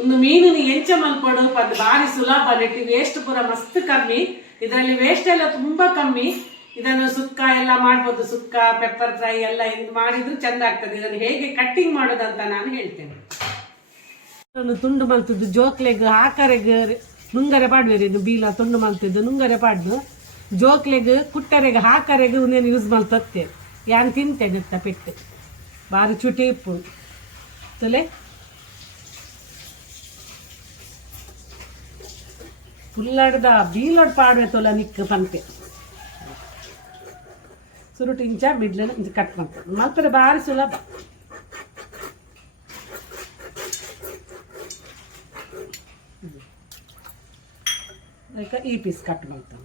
ಒಂದು ಮೀನು ಎಂಚ ಮಲ್ಪಡು ಅದು ಭಾರಿ ಸುಲಭ ನೆಟ್ಟಿ ವೇಸ್ಟ್ ಪೂರ ಮಸ್ತ್ ಕಮ್ಮಿ. ಇದರಲ್ಲಿ ವೇಸ್ಟ್ ಎಲ್ಲ ತುಂಬಾ ಕಮ್ಮಿ. ಇದನ್ನು ಸುಕ್ಕ ಎಲ್ಲ ಮಾಡ್ಬೋದು, ಸುಕ್ಕ ಪೆಪ್ಪರ್ ಫ್ರೈ ಎಲ್ಲ ಮಾಡಿದ್ರು ಚೆಂದ ಆಗ್ತದೆ. ಇದನ್ನು ಹೇಗೆ ಕಟ್ಟಿಂಗ್ ಮಾಡೋದಂತ ನಾನು ಹೇಳ್ತೇನೆ. ಒಂದು ತುಂಡು ಮಲ್ತದ್ದು ಜೋಕ್ಲೆಗ್ ಆಕರೆಗ್ ನುಂಗರೆ ಪಾಡ್ಬೇರಿ. ಇದು ಬೀಲ ತುಂಡು ಮಲ್ತಿದ್ದು ನುಂಗರೆ ಪಾಡ್ದು ಜೋಕ್ಲೆಗ್ ಕುಟ್ಟರೆಗೆ ಹಾಕರೆಗೆ ಉಂದೇನು ಯೂಸ್ ಮಲ್ತತ್ತೆ. ಯಾನ್ ತಿಂತೇನೆ ಪೆಟ್ಟು ಬಾರಿ ಚುಟಿ ಇಪ್ಪು ತಲೆ ಪುಲ್ಲಡ್ದ ಬೀಲೋಡ್ ಪಾಡ್ವೆ ತೊಲ ನಿಕ್ ಪಂತೆ ಸುರುಟು ಇಂಚ ಬಿಡ್ಲೆನ ಇಂಚ ಕಟ್ ಮಾಡ್ತಾರೆ ಮಲ್ಪರೆ ಭಾರಿ ಸುಲಭ. ಅದಕ್ಕೆ ಈ ಪೀಸ್ ಕಟ್ ಮಾಡ್ತಾನೆ.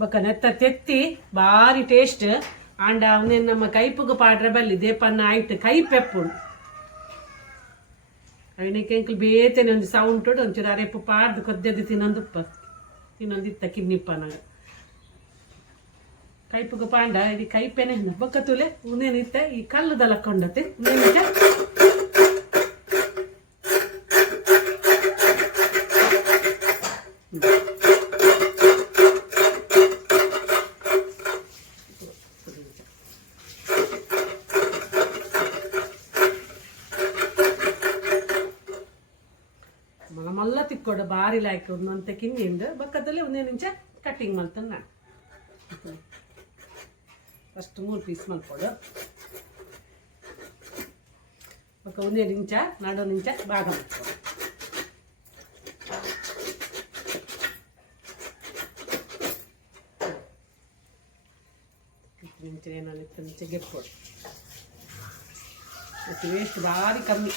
ಬೊಕ್ಕ ನೆತ್ತ ತೆತ್ತಿ ಭಾರಿ ಟೇಸ್ಟ್ ಆಂಡ ಅವನೇನು ನಮ್ಮ ಕೈಪುಗ ಪಾಡ್ರೆ ಬಲ್ಲಿ ದೇಪನ್ನ ಆಯ್ತು ಕೈ ಪೆಪ್ಪುಂಡು ಅವನಿಗೆ ಎಂಕಲ್ ಬೇತೇನೆ ಒಂದು ಸೌಂಡ್ ಒಂಚೂರು ಅರೆಪ್ಪು ಪಾಡ್ದು ಕೊದ್ದೆದ್ದು ತಿನ್ನೊಂದಿತ್ತ ಕಿನ್ನಿಪ್ಪನಾಗ ಕೈಪುಗ ಪಾಂಡ ಇದು ಕೈಪೆನೆ ಬೊಕ್ಕ ತುಲೆ ಉಂದೇನಿತ್ತ ಈ ಕಲ್ಲುದಲ್ಲ ಕೊಂಡತೆ ಉಂದೇನಿತ್ತ ಮಲ್ಲ ತಿಕ್ಕೊಡ ಭಾರಿ ಲಾಯ್ಕ ಒಂದಂತ ಕಿನ್ನಿಂದ ಬಕ್ಕದಲ್ಲಿ ಒಂದೇ ನಿಂಚ ಕಟ್ಟಿಂಗ್ ಮಾಡ್ತಾನೆ ನಾನು. ಫಸ್ಟ್ 3 ಪೀಸ್ ಮಾಡ್ಕೊಡು ಬಕ್ಕ ಒಂದೇ ನಿಂಚ ನಡು ನಿಂಚ ಭಾಗ ಮಾಡ್ಕೊಡು. ನಿಂಚ ಏನಾಗಿತ್ತು ನಿಂಚ ಗೆಟ್ಕೊಡು ಮತ್ತು ವೇಸ್ಟ್ ಭಾರಿ ಕಮ್ಮಿ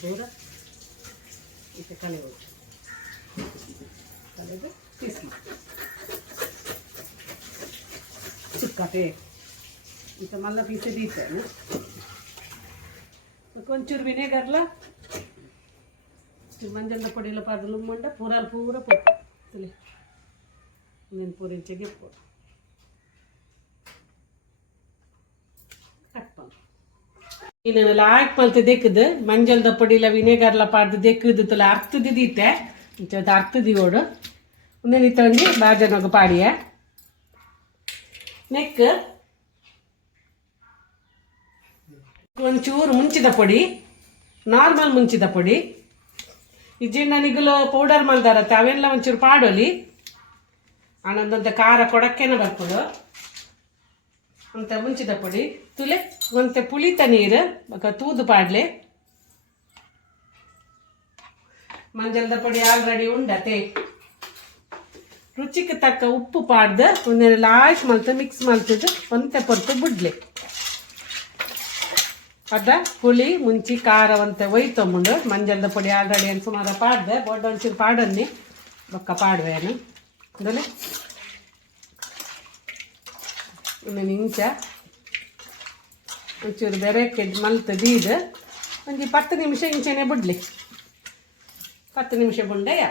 ಪೂರ ಇತ್ತೆ ಕಳೆಯೋದು ಕಳೆದು ಪೀಸ್ ಸುಕ್ಕತೆ ಇಂಥ ಮಲ್ಲ ಪೀಸ್ ದೀತೇನೆ. ಒಂಚೂರು ವಿನೆಗರ್ಲ ಮಂಜಂದ ಪೊಡಿ ಎಲ್ಲ ಪಾದಲು ಮಂಡ ಪೂರ ಪೊಟ್ಟು ನೀನು ಪೂರ ಇಂಚೆಗೆ ಪೊಡು ಕಟ್ ಮಾಡಿ ಇನ್ನೆಲ್ಲ ಹಾಕಿ ಮಲ್ತೆ ದೆಕ್ಕದು ಮಂಜಲ್ದ ಪೊಡಿಲ ವಿನೆಗರ್ಲ ಪಾಡ್ದು ದೆಕ್ಕದು ತುಲ ಅರ್ತದಿ ದೀತೆ ಇಂಚದ ಅರ್ತದಿ ಓಡು ಒಂದೇ ತಂದು ಬಾಜನಗ ಪಾಡಿಯ ನೆಕ್ ಒಂಚೂರು ಮುಂಚಿದ ಪೊಡಿ ನಾರ್ಮಲ್ ಮುಂಚಿದ ಪೊಡಿ ಇಜ್ಜಿಂಡ ನಿಗಲು ಪೌಡರ್ ಮಲ್ದಾರತ್ತೆ ಅವೆಲ್ಲ ಒಂಚೂರು ಪಾಡೋಲಿ ಆನಂದಂತ ಖಾರ ಕೊಡಕ್ಕೇನೆ ಬರ್ಕೊಡು ಅಂತ ಮುಂಚಿದ ಪೊಡಿ ತುಲೆ ಒಂತೆ ಪುಳಿತ ನೀರು ಬಕ ತೂದು ಪಾಡ್ಲೆ ಮಂಜಲ್ದ ಪೊಡಿ ಆಲ್ರೆಡಿ ಉಂಡತೆ ರುಚಿಗೆ ತಕ್ಕ ಉಪ್ಪು ಪಾಡ್ದು ಒಂದೆಲ್ಲ ಲಾಸ್ಟ್ ಮಲ್ತು ಮಿಕ್ಸ್ ಮಲ್ತದ್ದು ಒಂತೆ ಪೊರ್ತು ಬಿಡ್ಲೆ ಅದ ಪುಳಿ ಮುಂಚಿ ಖಾರ ಒಂತೆ ಒಯ್ತೊಂಬುಂಡು ಮಂಜಲ್ದ ಪೊಡಿ ಆಲ್ರೆಡಿ ಏನು ಸುಮಾರು ಪಾಡ್ದೆ ಬೊಡ್ಡ ಒಂಚೂರು ಪಾಡನ್ನಿ ಬೊಕ್ಕ ಪಾಡುವೇನು ಅಂದರೆ ಇನ್ನು ಇಂಚ ಒಂಚೂರು ಬೆರಕೆ ಮಲ್ತು ದೀದು ಒಂದು 10 ನಿಮಿಷ ಇಂಚೆನೆ ಬಿಡ್ಲಿ 10 ನಿಮಿಷ ಬುಂಡೆಯ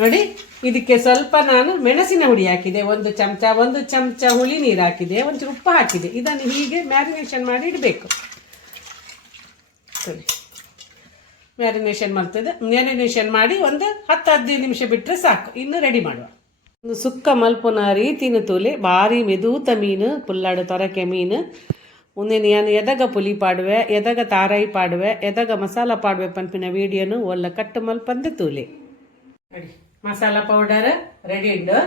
ನೋಡಿ. ಇದಕ್ಕೆ ಸ್ವಲ್ಪ ನಾನು ಮೆಣಸಿನ ಹುಡಿ ಹಾಕಿದೆ, 1 ಚಮಚ ಹುಳಿ ನೀರು ಹಾಕಿದೆ, ಒಂಚೂರು ಉಪ್ಪು ಹಾಕಿದೆ. ಇದನ್ನು ಹೀಗೆ ಮ್ಯಾರಿನೇಷನ್ ಮಾಡಿ ಇಡಬೇಕು. ಸರಿ ಮ್ಯಾರಿನೇಷನ್ ಮಾಡಿ ಒಂದು 10-15 ನಿಮಿಷ ಬಿಟ್ಟರೆ ಸಾಕು. ಇನ್ನು ರೆಡಿ ಮಾಡುವ. ಒಂದು ಸುಕ್ಕ ಮಲ್ಪುನ ರೀತಿನ ತೂಲೆ ಭಾರಿ ಮೆದೂತ ಮೀನು ಪುಲ್ಲಾಡು ತೊರಕೆ ಮೀನು ಮುಂದೆ ನಾನು ಎದಗ ಪುಲಿ ಪಾಡುವೆ ಎದಗ ತಾರಾಯಿ ಪಾಡುವೆ ಎದಗ ಮಸಾಲ ಪಾಡುವೆ ಪಂಪಿನ ವೀಡಿಯೋನು ಒಲ್ಲ ಕಟ್ಟು ಮಲ್ಪಂದೆ ತೂಲೆ ರೆಡಿ. ಮಸಾಲ ಪೌಡರ್ ರೆಡಿ ಉಂಡು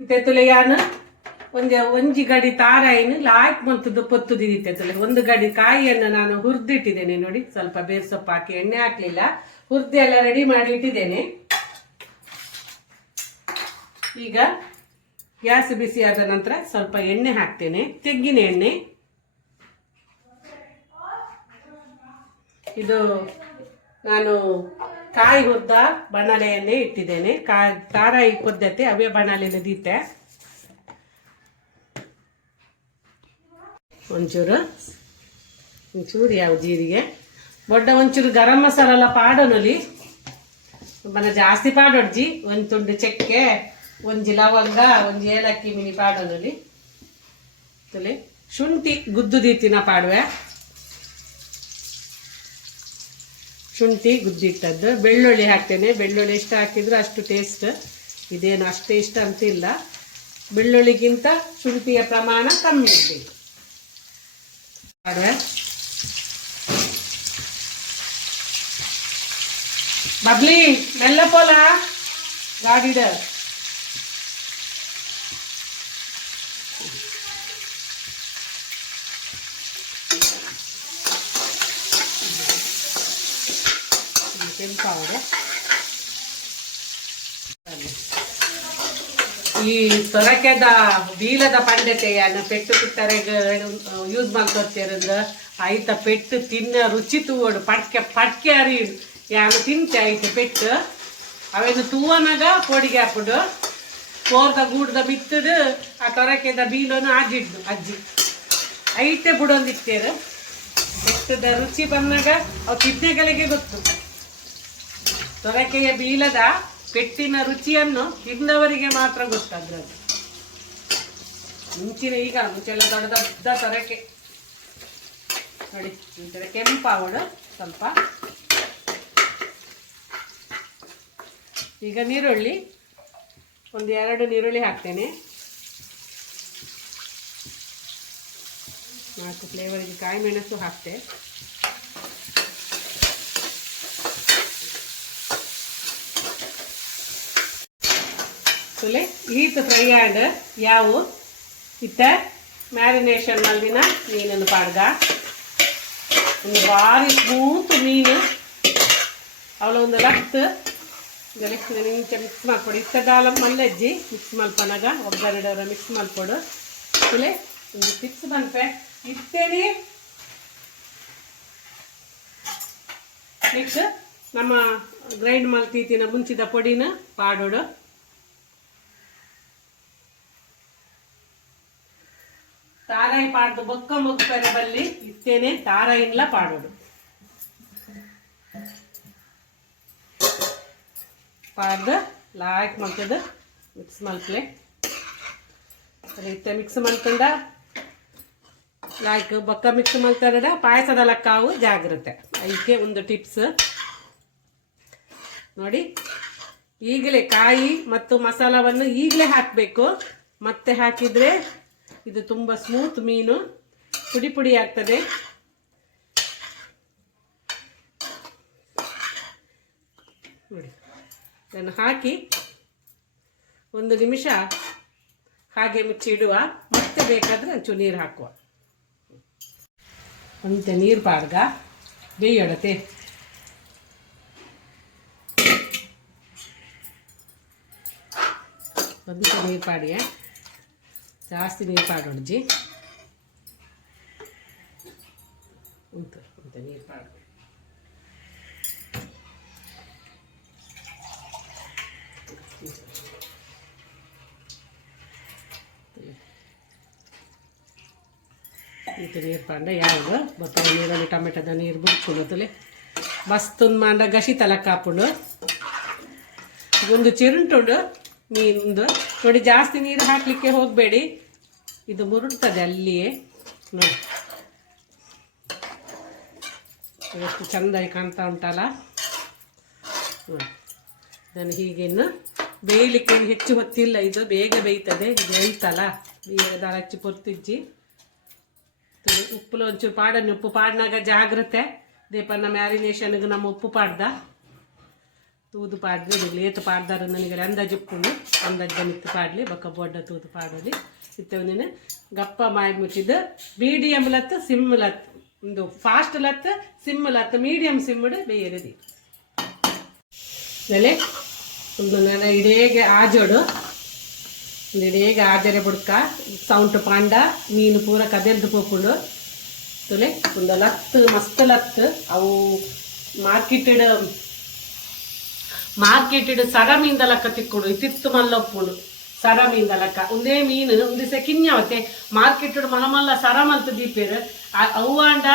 ಇತ್ತೆ ತುಲೆ ಯಾನು ಒಂಜಿ ಗಡಿ ತಾರಾಯಿನ ಲಾಯ್ಕ್ ಮಲ್ತದ್ದು ಪೊತ್ತುದಿತ್ತೆ ತುಲೆ. 1 ಗಡಿ ಕಾಯಿಯನ್ನು ನಾನು ಹುರಿದಿಟ್ಟಿದ್ದೇನೆ ನೋಡಿ. ಸ್ವಲ್ಪ ಬೇರ್ ಸೊಪ್ಪು ಹಾಕಿ ಎಣ್ಣೆ ಹಾಕಲಿಲ್ಲ, ಹುರಿದು ಎಲ್ಲ ರೆಡಿ ಮಾಡಿ ಇಟ್ಟಿದ್ದೇನೆ. ಈಗ ಗ್ಯಾಸ್ ಬಿಸಿ ಆದ ನಂತರ ಸ್ವಲ್ಪ ಎಣ್ಣೆ ಹಾಕ್ತೇನೆ, ತೆಂಗಿನ ಎಣ್ಣೆ. ಇದು ನಾನು ಕಾಯಿ ಹುರಿದ ಬಣಲೆಯನ್ನೇ ಇಟ್ಟಿದ್ದೇನೆ. ಖಾರ ಕೊದ್ದತೆ ಅವೇ ಬಣಲೆಯಲ್ಲಿ ದೀತೆ. ಒಂಚೂರು ಯಾವ ಜೀರಿಗೆ ಬೊಡ್ಡ ಒಂಚೂರು ಗರಂ ಮಸಾಲ ಪಾಡೋನಲ್ಲಿ ಮನ ಜಾಸ್ತಿ ಪಾಡೊಡ್ಜಿ ಒಂದು ತುಂಡು ಚಕ್ಕೆ ಒಂಜಿ ಲವಂಗ ಒಂಜಿ ಏಲಕ್ಕಿ ಮಿನಿ ಪಾಡೋನಲ್ಲಿ ತುಲೆ ಶುಂಠಿ ಗುದ್ದು ದೀತಿನ ಪಾಡುವೆ ಶುಂಠಿ ಗುದ್ದಿಟ್ಟದ್ದು ಬೆಳ್ಳುಳ್ಳಿ ಹಾಕ್ತೇನೆ ಬೆಳ್ಳುಳ್ಳಿ ಎಷ್ಟು ಹಾಕಿದ್ರು ಅಷ್ಟು ಟೇಸ್ಟ್ ಇದೇನು ಅಷ್ಟೇ ಇಷ್ಟ ಅಂತಿಲ್ಲ ಬೆಳ್ಳುಳ್ಳಿಗಿಂತ ಶುಂಠಿಯ ಪ್ರಮಾಣ ಕಮ್ಮಿ ಇರಬೇಕು ಪಾಡುವೆ ಬಬ್ಲಿ ಮೆಲ್ಲ ಪೋಲ ಗಾಡಿಡ ಕೆಂಪಾವಡೆ ಈ ಸೊರಕೆದ ಬೀಲದ ಪಂಡತೆಯನ್ನು ಪೆಟ್ಟು ತಿತ್ತರೆಗೆ ಯೂಸ್ ಮಾಡ್ಕೊತಿರಂದ ಆಯ್ತ ಪೆಟ್ಟು ತಿನ್ನ ರುಚಿ ತೂವಡು ಪಟ್ಕೆ ಅರಿ ಯಾನು ತಿಂತೆ ಐತೆ ಪೆಟ್ಟು ಅವೇನು ತೂವನಾಗ ಪೊಡಿಗೆ ಹಾಕ್ಬಿಡು ಕೋರ್ದ ಗೂಡ್ದ ಬಿತ್ತದು ಆ ತೊರಕೆದ ಬೀಲನ್ನು ಆಜಿಡ್ದು ಅಜ್ಜಿ ಐತೆ ಬಿಡೊಂದಿತ್ತೇರು ಪೆಟ್ಟದ ರುಚಿ ಬಂದಾಗ ಅವು ತಿನ್ನೆಗಳಿಗೆ ಗೊತ್ತು ತೊರಕೆಯ ಬೀಲದ ಪೆಟ್ಟಿನ ರುಚಿಯನ್ನು ತಿಂದವರಿಗೆ ಮಾತ್ರ ಗೊತ್ತಾದ್ರದು ಮುಂಚೆಲ್ಲ ದೊಡ್ಡ ದೊಡ್ಡ ತೊರಕೆ ನೋಡಿ ಈ ಥರ ಕೆಂಪಾವಡು ಸ್ವಲ್ಪ ಈಗ ನೀರುಳ್ಳಿ ಒಂದು 2 ನೀರುಳ್ಳಿ ಹಾಕ್ತೇನೆ 4 ಫ್ಲೇವರಿಗೆ ಕಾಯಿ ಮೆಣಸು ಹಾಕ್ತೆ ಹೀಟ್ ಫ್ರೈ ಆ್ಯಂಡ್ ಯಾವು ಇತ್ತ ಮ್ಯಾರಿನೇಷನ್ ಮಲ್ದಿನ ಮೀನನ್ನು ಪಾಡ್ಗ ಒಂದು ಭಾರಿ ಸ್ಮೂತ್ ಮೀನು ಅವಳ ಒಂದು ಲತ್ತು ಇಂಚೆ ಮಿಕ್ಸ್ ಮಾಡ್ಕೊಡು ಇತ್ತ ದಾಲ ಮಲ್ಲಜ್ಜಿ ಮಿಕ್ಸ್ ಮಲ್ಪನಾಗ ಒಬ್ಬರೆಡವರ ಮಿಕ್ಸ್ ಮಾಡ್ಕೊಡು ಇಲ್ಲೇ ಒಂದು ಟಿಪ್ಸ್ ಬಂತೆ ಇತ್ತೇನೆ ನೆಕ್ಸ್ಟ್ ನಮ್ಮ ಗ್ರೈಂಡ್ ಮಲ್ತೀತಿನ ಮುಂಚಿದ ಪೊಡಿನ ಪಾಡೋಡು ತಾರಾಯಿ ಪಾಡ್ದು ಬೊಕ್ಕ ಮುಗ್ಪೆರ ಬಲ್ಲಿ ಇತ್ತೇನೆ ತಾರಾಯಿನ್ಲ ಪಾಡೋಡು ಪಾಡ್ದು ಲಾಯ್ಕ್ ಮಾಡ್ತದ ಮಿಕ್ಸ್ ಮಲ್ಪಲೆ ಇತ್ತೆ ಮಿಕ್ಸ್ ಮಾಡ್ಕೊಂಡ ಲಾಯ್ಕ್ ಬೊಕ್ಕ ಮಿಕ್ಸ್ ಮಾಡ್ತಾರ ಪಾಯಸದ ಲಕ್ಕಾವು ಜಾಗ್ರತೆ ಅದಕ್ಕೆ ಒಂದು ಟಿಪ್ಸ್ ನೋಡಿ ಈಗಲೇ ಕಾಯಿ ಮತ್ತು ಮಸಾಲವನ್ನು ಈಗಲೇ ಹಾಕಬೇಕು ಮತ್ತೆ ಹಾಕಿದರೆ ಇದು ತುಂಬ ಸ್ಮೂತ್ ಮೀನು ಪುಡಿ ಪುಡಿ ಆಗ್ತದೆ ನೋಡಿ ಇದನ್ನು ಹಾಕಿ 1 ನಿಮಿಷ ಹಾಗೆ ಮುಚ್ಚಿಡುವ ಮತ್ತೆ ಬೇಕಾದರೆ ಒಂಚೂರು ನೀರು ಹಾಕುವ ಅಂತ ನೀರು ಪಾಡ್ಗ ಬೇಯೊಡತೆ ಒಂದು ನೀರು ಪಾಡಿಯ ಜಾಸ್ತಿ ನೀರು ಪಾಡೋಡ್ಜಿ ಉಂಟು ಅಂತ ನೀರು ಪಾಡು ಇಂಥ ನೀರು ಪಾಂಡ ಯಾವುದು ಬತ್ತ ನೀರಲ್ಲಿ ಟೊಮೆಟೊದ ನೀರು ಬಿಡ್ಕೊಳತಲೆ ಮಸ್ತ್ ಮಾಂಡ ಗಸಿ ತಲಕ್ ಹಾಕೊಂಡು ಒಂದು ಚಿರುಂಟುಂಡು ಮೀನುಂದು ನೋಡಿ ಜಾಸ್ತಿ ನೀರು ಹಾಕಲಿಕ್ಕೆ ಹೋಗಬೇಡಿ ಇದು ಮುರುಡ್ತದೆ ಅಲ್ಲಿಯೇ ನೋಡಿ ಎಷ್ಟು ಚೆಂದಾಗಿ ಕಾಣ್ತಾ ಉಂಟಲ್ಲ ನೋಡಿ ಇದನ್ನು ಹೀಗೆನ್ನು ಬೇಯಲಿಕ್ಕೆ ಹೆಚ್ಚು ಹೊತ್ತಿಲ್ಲ ಇದು ಬೇಗ ಬೇಯ್ತದೆ ಇದು ಐತಲ್ಲ ಬೇಗ ದಾಳ ಹಚ್ಚಿ ಪೊರ್ತಿಜ್ಜಿ ಉಪ್ಪುಲು ಒಂಚೂರು ಪಾಡನ್ನು ಉಪ್ಪು ಪಾಡಿನಾಗ ಜಾಗ್ರತೆ ದೇಪನ್ನ ಮ್ಯಾರಿನೇಷನ್ಗೆ ನಮ್ಮ ಉಪ್ಪು ಪಾಡ್ದ ತೂದು ಪಾಡ್ರಿ ಲೇತು ಪಾಡ್ದಾರ ನನಗೆ ಅಂದಾಜು ಉಪ್ಪುಂಡು ಅಂದಾಜು ಬನ್ನಿತ್ತು ಪಾಡಲಿ ಬೊಕ್ಕ ಬೊಡ್ಡ ತೂದು ಪಾಡಲಿ ಇತ್ತವನಿನ ಗಪ್ಪ ಮಾಡಿ ಮುಚ್ಚಿದ್ದು ಮೀಡಿಯಮ್ ಲತ್ತು ಸಿಮ್ ಲತ್ತು ಒಂದು ಫಾಸ್ಟ್ ಲತ್ತು ಸಿಮ್ ಲತ್ತು ಮೀಡಿಯಮ್ ಸಿಮ್ಮಡು ಬೇಯರದಿ ನೆಲೆ ಒಂದು ನನ್ನ ಇಡೇಗೆ ಆಜೋಡು ಒಂದು ಇಡೇಗೆ ಆಜರೆ ಬುಡ್ಕ ಸೌಂಟ್ ಪಾಂಡ ಮೀನು ಪೂರ ಕದೆಲ್ದು ಪೋಪುಂಡು ತುಲೆ ಒಂದು ಲತ್ತು ಮಸ್ತ್ ಲತ್ತು ಅವು ಮಾರ್ಕೆಟೆಡ್ ಸರ ಮೀನ್ದ ಲಕ್ಕ ತಿಕ್ಕೊಡು ಇತ್ತಿತ್ತು ಮಲ್ಲೊಪ್ಪುಂಡು ಸರ ಮೀನ್ದ ಲಕ್ಕ ಒಂದೇ ಮೀನು ಒಂದಿಸ ಕಿನ್ಯಾವತ್ತೆ ಮಾರ್ಕೆಟೆಡ್ ಮಲ್ಲ ಸರ ಮಲ್ತು ದೀಪೇರು ಅವು ಅಂಡ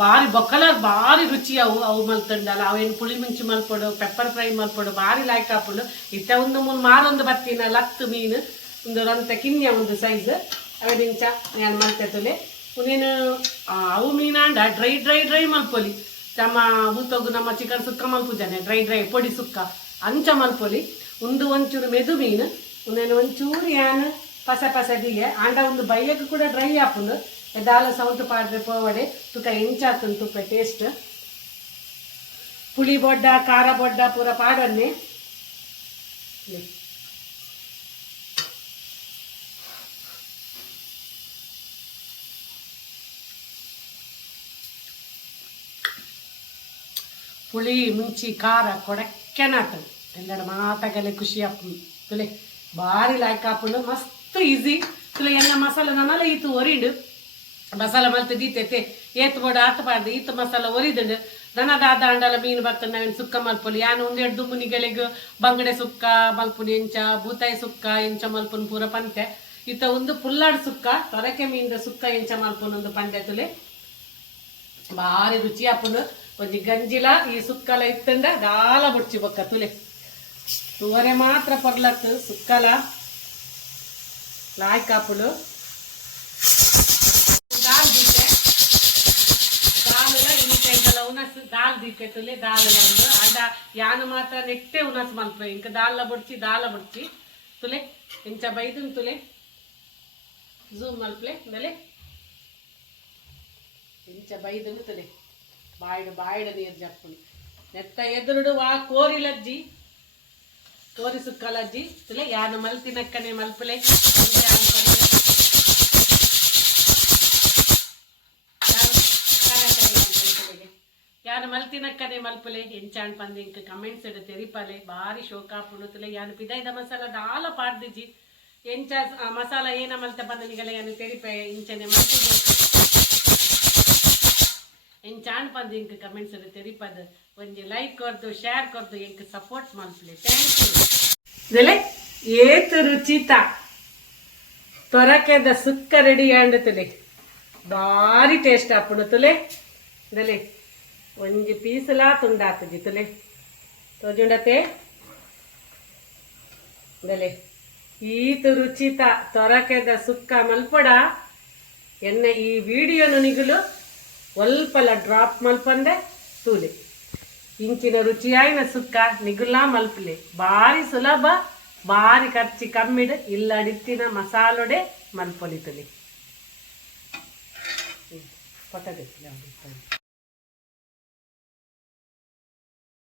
ಭಾರಿ ಬೊಕ್ಕಲಾಗ ಭಾರಿ ರುಚಿ ಅವು ಮಲ್ತಂಡಲ್ಲ ಅವೇನು ಪುಳಿ ಮುಂಚಿ ಮಲ್ಪಡು ಪೆಪ್ಪರ್ ಫ್ರೈ ಮಲ್ಪಡು ಭಾರಿ ಲಾಯ್ಕ್ ಹಾಪುಂಡು ಇತ್ತ ಒಂದು ಮೂರು ಮಾರೊಂದು ಬತ್ತಿನ ಲತ್ತು ಮೀನು ಒಂದು ರಂತ ಕಿನ್ಯ ಒಂದು ಸೈಜ್ ಅವೇದಿಂಚ ನಾನು ಮಲ್ತೆತ್ತಲೆ ನೀನು ಅವು ಮೀನಾಂಡ ಡ್ರೈ ಡ್ರೈ ಡ್ರೈ ಮಲ್ಪೊಲಿ ನಮ್ಮ ಬೂತೋಗು ನಮ್ಮ ಚಿಕನ್ ಸುಕ್ಕ ಮಲ್ಪುಜಾನೆ ಡ್ರೈ ಡ್ರೈ ಪೊಡಿ ಸುಕ್ಕ ಅಂಚ ಮಲ್ಪೊಲಿ ಒಂದು ಒಂಚೂರು ಮೆದು ಮೀನು ಒಂದೇನು ಒಂಚೂರು ಯಾನು ಪಸ ಪಸದಿಗೆ ಆಂಡ ಒಂದು ಬೈಯಕ್ಕೆ ಕೂಡ ಡ್ರೈ ಹಾಪುಂಡು ದಾಲ ಸೌಂಟ್ ಪಾಡ್ರೆ ಪೋವಡೆ ತುಕ ಎಂಚಾತುಂಟು ತುಪ್ಪ ಟೇಸ್ಟ್ ಪುಳಿ ಬೊಡ್ಡ ಖಾರ ಬೊಡ್ಡ ಪೂರ ಪಾಡನ್ನೇ ಪುಳಿ ಮುಂಚಿ ಖಾರ ಕೊಡಕ್ಕೆನಾತು ಎಲ್ಲರ ಮಾತಾಗಲೆ ಖುಷಿ ಹಾಪುಂಡು ತುಲೆ ಭಾರಿ ಲಾಯ್ಕ್ ಹಾಪುಂಡು ಮಸ್ತ್ ಈಸಿ ತುಲೆ ಎಲ್ಲ ಮಸಾಲೆ ನನ್ನಲ್ಲ ಈತು ಒರಿಡು ಮಸಾಲ ಮಲ್ತು ದೀತೈತೆ ಏತ್ ಬೋಡ ಆತ ಪಾಡ್ದು ಈತ ಮಸಾಲ ಒರಿದುಂಡು ನನದಾದ ಅಂಡಲ ಮೀನು ಬರ್ತದೆ ನಾವೇನು ಸುಕ್ಕ ಮಲ್ಪೊಲಿ ಯಾನು ಒಂದೆರಡು ಮುನಿಗಳಿಗೆ ಬಂಗಡೆ ಸುಕ್ಕ ಮಲ್ಪುನಿ ಎಂಚ ಬೂತಾಯಿ ಸುಕ್ಕ ಎಂಚ ಮಲ್ಪುನ್ ಪೂರ ಪಂತೆ ಈತ ಒಂದು ಪುಲ್ಲಾಡ್ ಸುಕ್ಕ ತೊರಕೆ ಮೀನಿದ ಸುಕ್ಕ ಎಂಚ ಮಲ್ಪುನ್ ಒಂದು ಪಂಡೆ ತುಲೆ ಭಾರಿ ರುಚಿ ಹಾಪುಂಡು ಒಂಜಿ ಗಂಜಿಲ ಈ ಸುಕ್ಕಲ ಇತ್ತಂಡ ದಾಲ ಬುಡ್ಚಿ ಬೊಕ್ಕ ತುಲೆ ತೂವರೆ ಮಾತ್ರ ಪೊರ್ಲತ್ತು ಸುಕ್ಕಲ ಲಾಯ್ಕ್ ಹಾಪುಂಡು दाल दीते दाल इनकल उनस दाल दीते तुले दाल अंड यान मात्र नेक्टे उनस मल्पे इंक दाल बुड़ची तुले इंच बैदन तुले जूम मल्पले मेले इंच बैदन तुले बायड नीर जप्पुनी नेत्त एदुरुडु वा कोरिलज्जी कोरि सुक्कलज्जी तुले यान मल्तिनक्कने मल्पले यान मल्तिनक्कने मल्पले ಎಂಚಾನ್ ಪಂದೆ ಇಂಕ ಕಮೆಂಟ್ಸ್ ಎಡ ತೆರಿಪಲೆ ಬಾರಿ ಶೋಕಾ ಪುಣುತಲೆ ಯಾನ್ ಪಿದೈದ ಮಸಾಲ ದಾಲ ಪಾಡ್ದಿಜಿ ಎಂಚ ಮಸಾಲ ಏನ ಮಲ್ತ ಬಂದನಿಗಲ ಯಾನ್ ತೆರಿಪೆ ಇಂಚನೆ ಮಲ್ತಿದೆ ಎಂಚಾನ್ ಪಂದೆ ಇಂಕ ಕಮೆಂಟ್ಸ್ ಎಡ ತೆರಿಪದ ಒಂಜಿ ಲೈಕ್ ಕೊರ್ದು ಶೇರ್ ಕೊರ್ದು ಇಂಕ ಸಪೋರ್ಟ್ ಮಲ್ಪಲೆ ಥ್ಯಾಂಕ್ ಯು ದಲೆ ಏತು ರುಚಿತ ತೊರಕೆದ ಸುಕ್ಕ ರೆಡಿ ಆಂಡತಲೆ ಬಾರಿ ಟೇಸ್ಟ್ ಆಪುಣುತಲೆ ದಲೆ ಒಂಜಿ ಪೀಸಲ ತುಂಡಾತಜಿ ತುಲೆ ತೋಜುಂಡತೆ ದಲೆ ಈತು ರುಚಿತ ತೊರಕೆದ ಸುಕ್ಕ ಮಲ್ಪಡ ಎನ್ನ ಈ ವಿಡಿಯೋನು ನಿಗುಲು ಒಲ್ಪಲ ಡ್ರಾಪ್ ಮಲ್ಪಂದೆ ತೂಲೆ ಇಂಚಿನ ರುಚಿಯಾಯಿನ ಸುಕ್ಕ ನಿಗುಲ ಮಲ್ಪಲೆ ಬಾರಿ ಸುಲಭ ಬಾರಿ ಖರ್ಚಿ ಕಮ್ಮಿಡ್ ಇಲ್ಲಡಿತ್ತಿನ ಮಸಾಲೊಡೆ ಮಲ್ಪೊಲಿ ತುಲೆ ಪಟದೆ